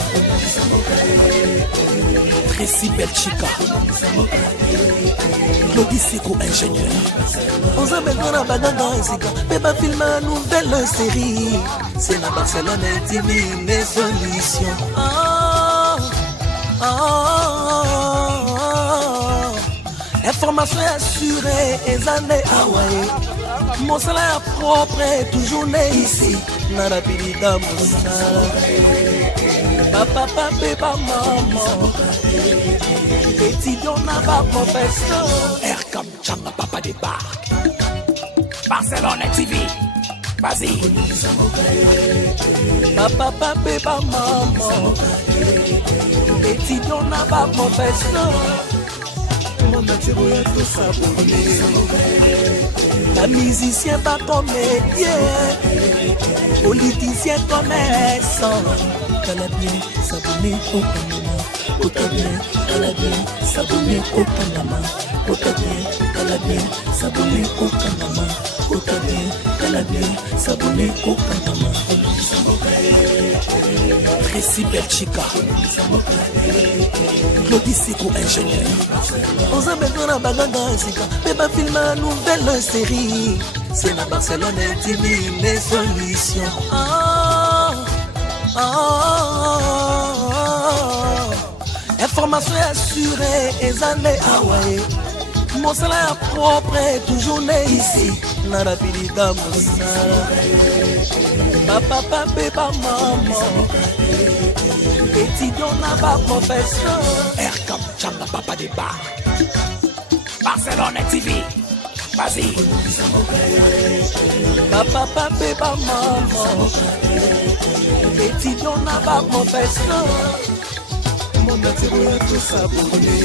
Tracy Belchica, Claudie Sikou, ingénieur. On a besoin d'un bagage, mais pas filmer une nouvelle série. C'est la Barcelone TV, les solutions. Information assurée, et années Hawaii. Mon salaire propre est toujours né ici. Nada pirita moussa. Papa, papa, maman. Étudiant n'a pas professeur. Erkam Chamba, papa des bars. Barcelone TV. Vas-y. Papa, papa, maman. Étudiant n'a pas professeur. Mon attiré est tout s'abonner. La musicien pas comédien, politicien commerçant. Calabien, s'abonner au Panama. Calabien, Calabien, s'abonner au Panama. Calabien, Calabien, s'abonner au Panama. Calabien, Calabien, s'abonner au Panama. Tracy Belchica, Claudie Sikou, ingénieur. On a besoin d'un bagage, mais pas filmer une nouvelle série. C'est la Barcelone TV, les solutions. Information assurée, et années Hawaii. Mon salaire propre est toujours né ici. Nada pirita moussa. Papa, papa, maman. Étudiant n'a pas professeur. Erkam Chamba, papa des bars. Barcelone TV. Vas-y. Papa, papa, maman. Étudiant n'a pas professeur. Mon attiré est tout s'abonner.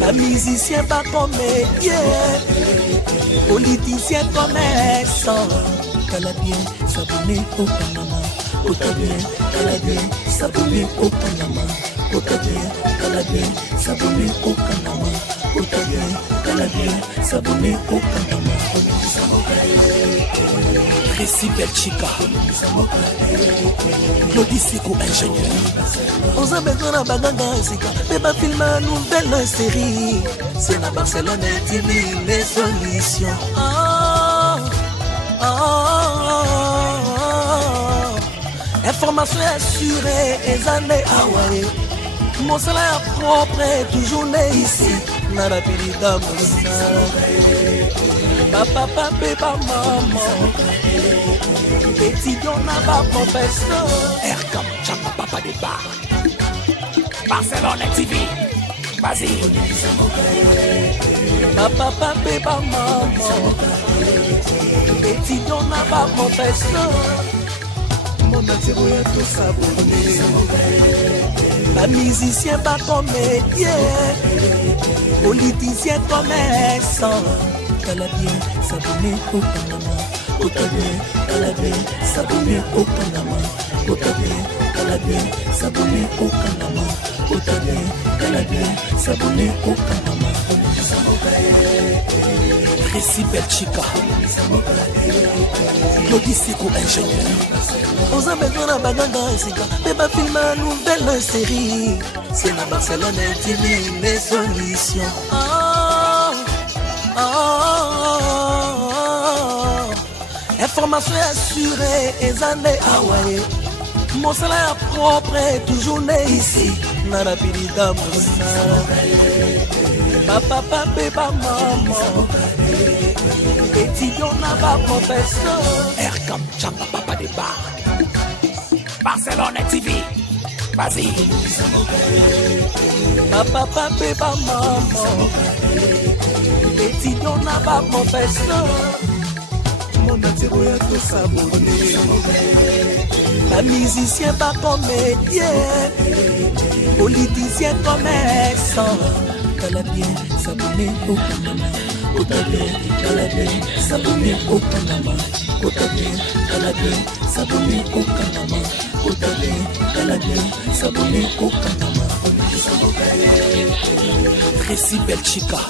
La musicien pas comédien, politicien commerçant. Calabien, s'abonner au Panama. Calabien, Calabien, s'abonner au Panama. Calabien, Calabien, s'abonner au Panama. Calabien, Calabien, s'abonner au Panama. Tracy Belchica, Claudie Sikou, ingénieur. On a besoin d'un bagage, mais pas filmer une nouvelle série. C'est la Barcelone TV, les solutions. Information assurée, et années Hawaii. Mon salaire propre est toujours né ici. Nada pirita moussa. Papa, papa, maman. Étudiant n'a pas professeur. Erkam Chamba, papa des bars. Barcelone TV. Vas-y. Papa, papa, maman. Étudiant n'a pas professeur. Mon attiré est tout s'abonner. La musicien pas comédien, politicien commerçant. Calabien, s'abonner au Panama. Calabien, Calabien, s'abonner au Panama. Calabien, Calabien, s'abonner au Panama. Calabien, Calabien, s'abonner au Panama. Tracy Belchica, Claudie Seko ingénieur. Aux Américains baganga sika, bébé film une nouvelle série. C'est la Barcelone TV, les solutions. Information assurée et années Hawaii. Mon salaire propre est toujours né ici. Narapirida Moussa. Papa, papa, maman. Étudiant n'a pas professeur. Erkam, chapa, papa des bars. Barcelone TV. Vas-y. Papa, papa, maman. Étudiant n'a pas professeur. Mon atiro est tout s'abonner. La musicien pas comédien. Politicien commerçant. Calabien, s'abonner au Panama. Otabien, Calabien, s'abonner au Panama. Otabien, Calabien, s'abonner au Panama. Otabien, Calabien, s'abonner au Panama. Tracy Belchica,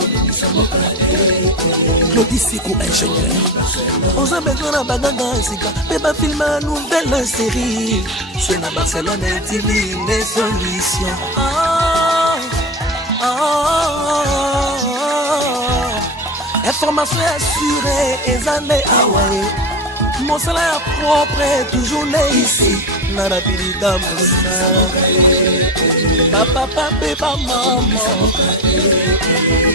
Claudie Seko ingénieur. Aux Américains baganga sika, bébé film une nouvelle série. C'est la Barcelone TV, les solutions. Information assurée et années Hawaii. Mon salaire propre est toujours né ici. Narapirida Moussa. Papa, papa, maman.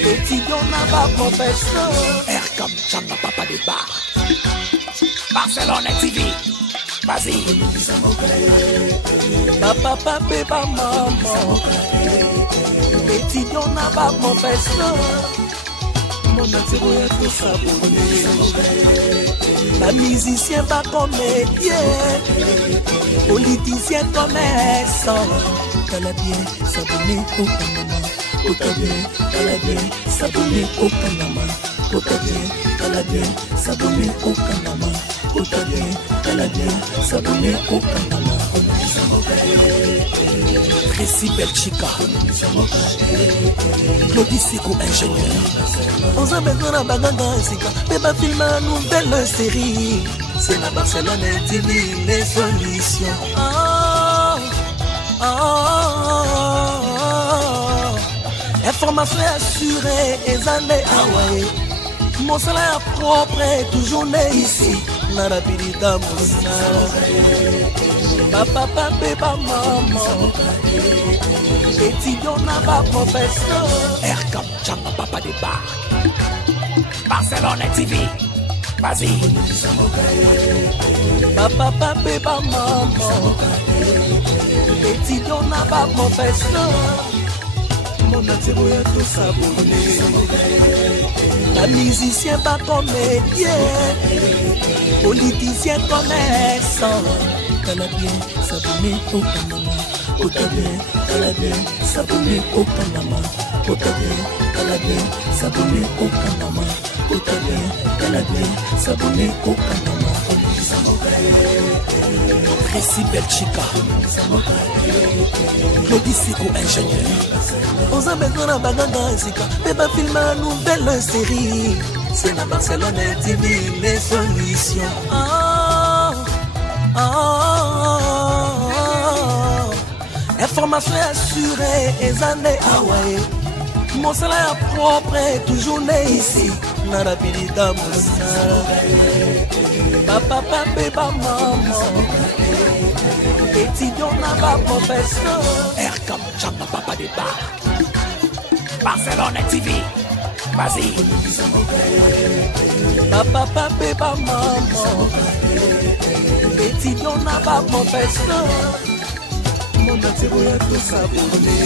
Étudiant n'a pas professeur. Erkam, chamba, papa des bars. Barcelone TV. Vas-y. Papa, papa, maman. Étudiant n'a pas professeur. Mon atiro est tout s'abonner. La musicien pas comédien. Politicien commerçant. Calabien, s'abonner au Panama. Otabien, Calabien, s'abonner au Panama. Otabien, Calabien, s'abonner au Panama. Otabien, Calabien, s'abonner au Panama. Tracy Belchica, Claudie Seko ingénieur. Aux Américains baganga sika, bébé film une nouvelle série. C'est la Barcelone TV, les solutions. Information assurée et années Hawaii. Mon salaire propre est toujours né ici. Narapirida Moussa. Papa, papa, maman. Étudiant n'a pas professeur. Erkam, chapa, papa des bars. Barcelone TV. Vas-y. Papa, papa, maman. Étudiant n'a pas professeur. Mon atiro est tout s'abonner. La musicien pas comédien. Politicien commerçant. Calabien, s'abonner au Panama. Otabien, Calabien, s'abonner au Panama. Otabien, Calabien, s'abonner au Panama. Otabien, Calabien, s'abonner au Panama. Tracy Belchica, Claudie Seko ingénieur. Aux Américains baganga sika, bébé film une nouvelle série. C'est la Barcelone TV, les solutions. Information assurée et années Hawaii. Mon salaire propre est toujours né ici. Narapirida Moussa. Papa, papa, maman. Étudiant n'a pas professeur. Erkam, chamba, papa des bars. Barcelone TV. Vas-y. Papa, papa, maman. Étudiant n'a pas professeur. Mon atiro est tout s'abonner.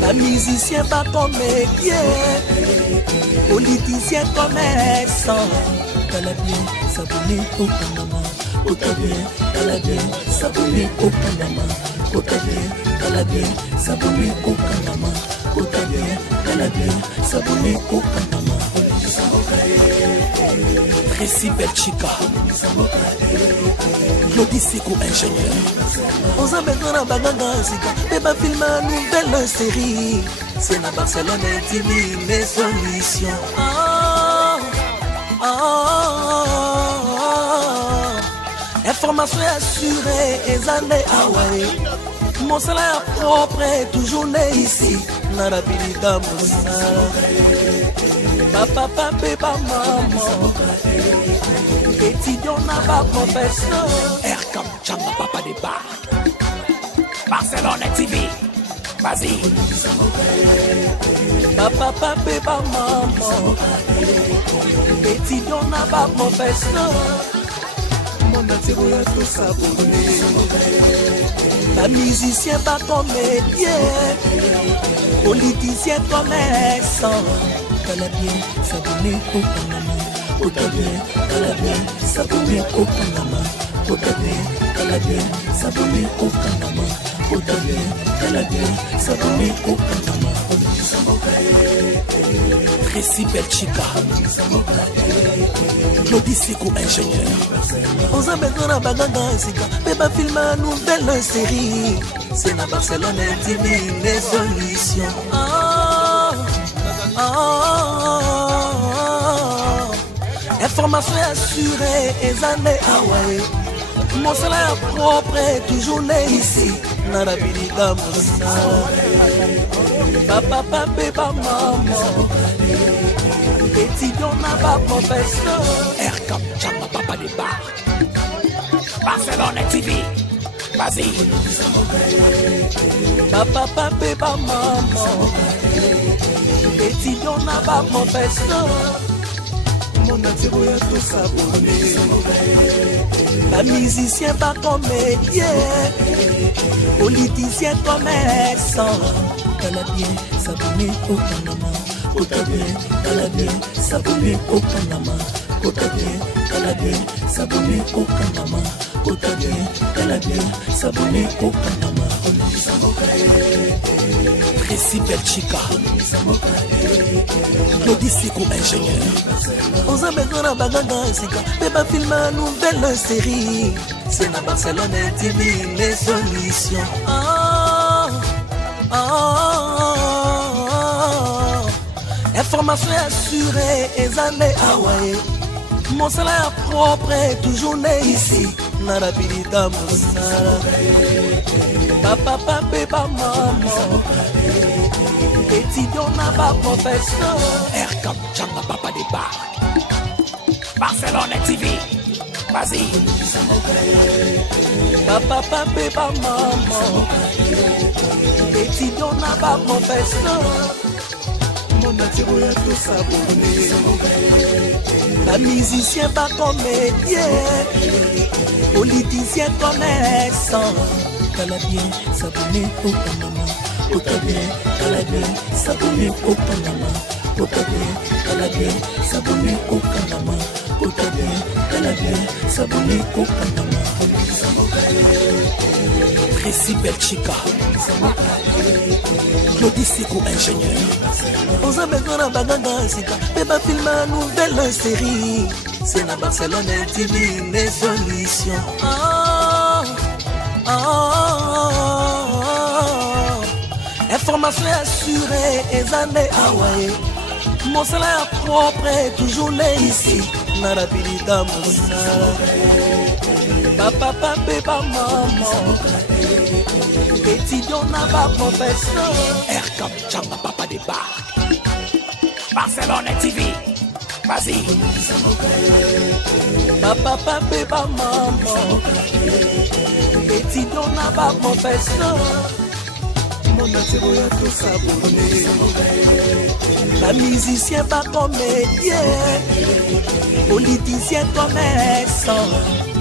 La musicien pas comédien. Politicien commerçant. Calabien, s'abonner au Panama. Otabien, Calabien, s'abonner au Panama. Otabien, Calabien, s'abonner au Panama. Otabien, Calabien, s'abonner au Panama. Tracy Belchica, Claudie Seko ingénieur. Aux Américains baganga sika, bébé film une nouvelle série. C'est la Barcelone TV, les solutions. information est assurée et années Hawaii. Mon salaire propre est toujours né ici. Narabilita Moussa. Papa, papa, maman. Étudiant n'a pas professeur. Aircam, Chamba, papa des bars. Barcelone TV. Vas-y. Papa, papa, maman. Étudiant n'a pas professeur. Mon attiré à tout s'abonner. La musicien pas comédien. Politicien commerçant. Calabien, s'abonner au Panama. Au Calabien, s'abonner au Panama. Au Calabien, s'abonner au Panama. Au Calabien, s'abonner au Panama. Tracy Belchica, Claudie Sikou, ingénieur. On a besoin d'un bagage, mais pas filmer une nouvelle série. C'est la Barcelone TV, les solutions. Information assurée et années Hawaii. Mon salaire propre est toujours né ici. Narabilita Moussa. Papa, papa, maman. Étudiant n'a pas professeur. Aircam, Chamba, papa des bars. Barcelone TV. Vas-y. Papa, papa, maman. Étudiant n'a pas professeur. Mon attiré à tout s'abonner. La musicien pas comédien. Politicien commerçant. Calabien, s'abonner au Panama. Au Calabien, s'abonner au Panama. Au Calabien, s'abonner au Panama. Au Calabien, s'abonner au Panama. Tracy Belchica, Claudie Sikou, ingénieur. On a besoin d'un bagage, mais pas filmer une nouvelle série. C'est la Barcelone TV, les solutions. Information assurée et années Hawaii. Mon salaire propre est toujours né ici. Narabilita Moussa. Papa, papa, maman. Étudiant n'a pas professeur. Aircam, Chamba, papa des bars. Barcelone TV. Vas-y. Papa, papa, maman. Étudiant n'a pas professeur. Mon attiré à tout s'abonner. La musicien pas comédien. Politicien commerçant. Calabien, s'abonner au Panama. Au Calabien, s'abonner au Panama. Au Calabien, s'abonner au Panama. Au Calabien, s'abonner au Panama. Tracy Belchica, Claudie Sikou, ingénieur. On a besoin d'un bagage, mais pas filmer une nouvelle série. C'est la Barcelone TV, les solutions. Information assurée et années Hawaii. Mon salaire propre est toujours né ici. Narabilita Moussa. Papa, papa, maman. Étudiant n'a pas professeur. Aircam, Chamba, papa des bars. Barcelone TV. Vas-y. Papa, papa, maman. Étudiant n'a pas professeur. Mon attiré à tout s'abonner. La musicien pas comédien. Politicien commerçant.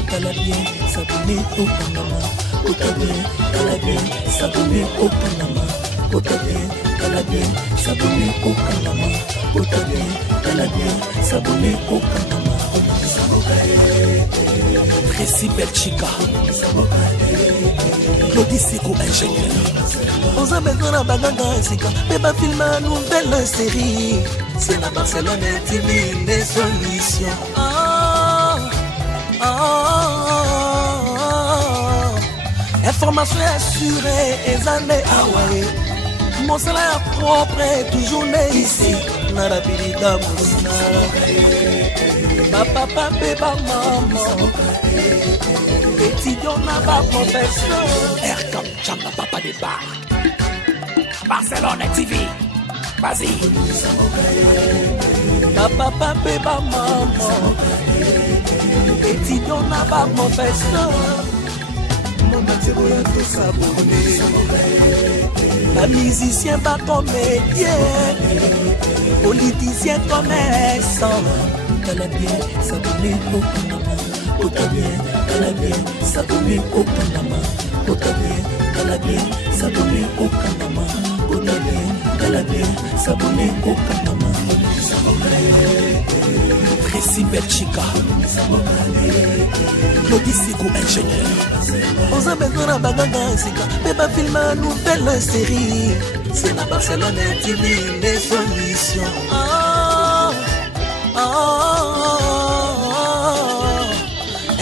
Calabien, s'abonner au Panama. Au Calabien, s'abonner au Panama. Au Calabien, s'abonner au Panama. Au Calabien, s'abonner au Panama. Tracy Belchica, Claudie Sikou, ingénieur. On a besoin d'un bagage, mais pas filmer une nouvelle série. C'est la Barcelone TV, les solutions. Information assurée et années Hawaii. Mon salaire propre est toujours né ici. Narabilita Moussa. Papa, papa, maman. étudiant n'a pas professeur. Aircam, Chamba, papa des bars. Barcelone TV, vas-y. Papa, papa, maman. Étudiant n'a pas professeur. Mon matériau est tout sabonné. La musicien pas comédien. Politicien commerçant. Calabien, sabonné au Panama. Calabien, Calabien, sabonné au Panama. Calabien, Calabien, sabonné au Panama. Calabien, Calabien, sabonné au Panama. Tracy Belchica, Claudie Sigou, ingénieur. On a besoin d'un bagage, mais pas filmer une nouvelle série. C'est la Barcelone TV, les solutions.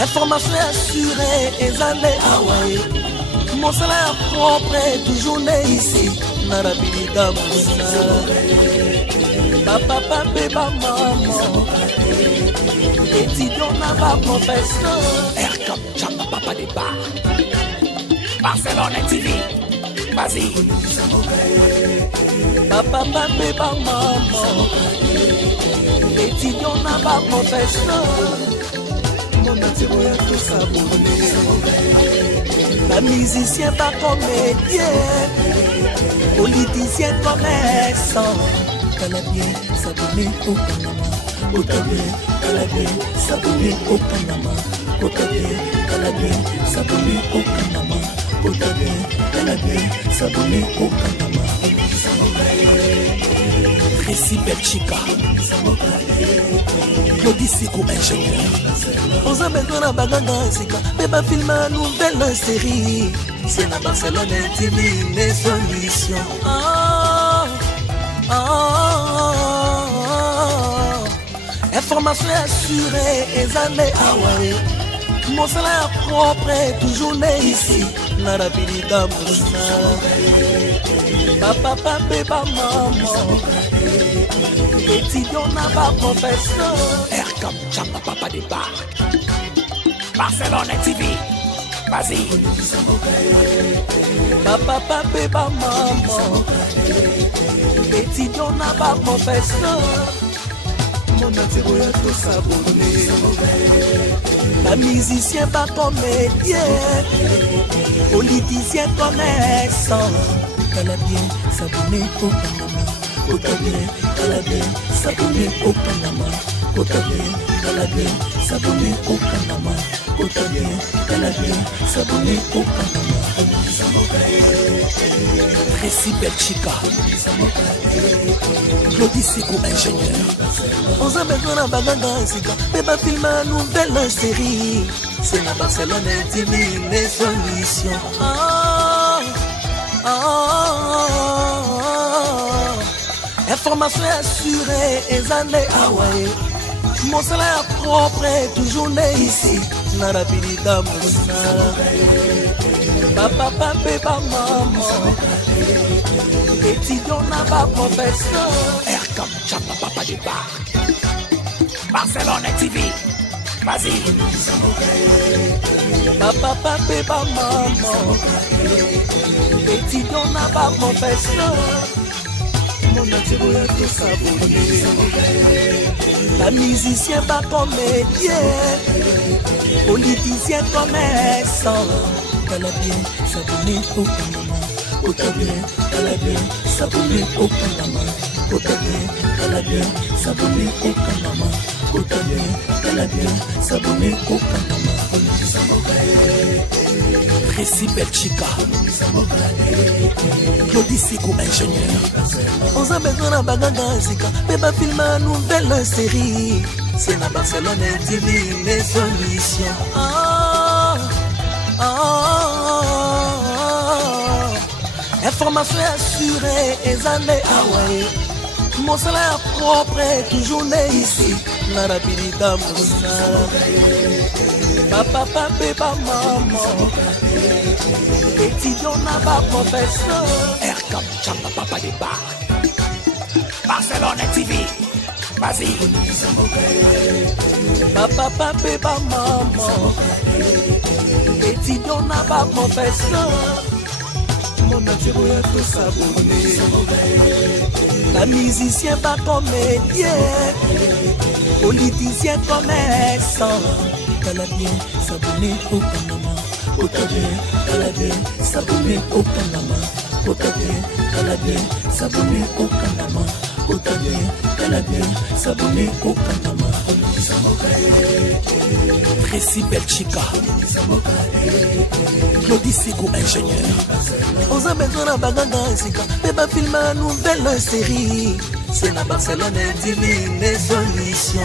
Information assurée et allez Hawaï. Mon salaire propre est toujours né ici. Narabilita Moussa. Papa, papa, maman. Étudiant n'a pas professeur. Aircam, Chamba, papa des bars. Barcelone TV, vas-y. Papa, papa, maman. Étudiant n'a pas professeur. Mon attiro est tout sabonné. La musicien pas comédien. Politicien commerçant. Calabien, sabonné au Panama. Calabien, Calabien, sabonné au Panama. Calabien, Calabien, sabonné au Panama. Calabien, Calabien, sabonné au Panama. Tracy Belchica, Claudie Sigou, ingénieur. On a besoin d'un bagage, mais pas filmer une nouvelle série. C'est la Barcelone TV, les solutions. Information assurée et allez Hawaï. Mon salaire propre est toujours né ici. Narabilita Moussa. Papa, papa, maman. Étudiant n'a pas professeur. Aircam, Chamba, papa des bars. Barcelone TV, vas-y. Papa, papa, maman. Étudiant n'a pas professeur. Mon attiro est tout sabonné. La musicien pas comédien. Politicien commerçant. Calabien, sabonné au Panama. Calabien, Calabien, sabonné au Panama. Calabien, Calabien, sabonné au Panama. Calabien, Calabien, sabonné au Panama. Tracy Belchica, Claudie Sigou, ingénieur. On a besoin d'un bagage, mais pas filmer une nouvelle série. C'est la Barcelone TV, les solutions. Information assurée et allez Hawaï. Mon salaire propre est toujours né ici. Narabilita Moussa. Papa, papa, maman. Étudiant n'a pas professeur. Aircam, Chamba, papa des bars. Barcelone TV, vas-y. Papa, papa, maman. Étudiant n'a pas professeur. Mon attiro est tout sabonné. La musicien pas comédien. Politicien commerçant. Calabien, sabonné au Panama. Calabien, Calabien, sabonné au Panama. Calabien, Calabien, sabonné au Panama. Calabien, Calabien, sabonné au Panama. Tracy Belchica, Claudie Sigou, ingénieur. On a besoin d'un bagage, mais pas filmer une nouvelle série. C'est la Barcelone TV, les solutions. Information assurée et allez Hawaï. Mon salaire propre est toujours né ici. Narabilita Moussa. Papa, papa, maman. Étudiant n'a pas professeur. Aircam, Chamba, papa des bars. Barcelone TV, Vas-y. Papa, papa, maman. Petit donna, pas mon professeur. Mon nature est tout s'abonner. La musicien, pas comédien. Politicien, commerçant. Calabien, s'abonner au Panama. Calabien, s'abonner au Panama. Calabien, s'abonner au Panama. Calabien, s'abonner au Panama. Tracy Belchica, Claudie Sigo, ingénieur. On a besoin d'un bagage mais pas filmer une nouvelle série. C'est la Barcelone divine les solutions.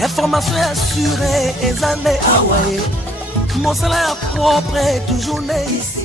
Information assurée et années Hawaii. Mon salaire propre est toujours né ici.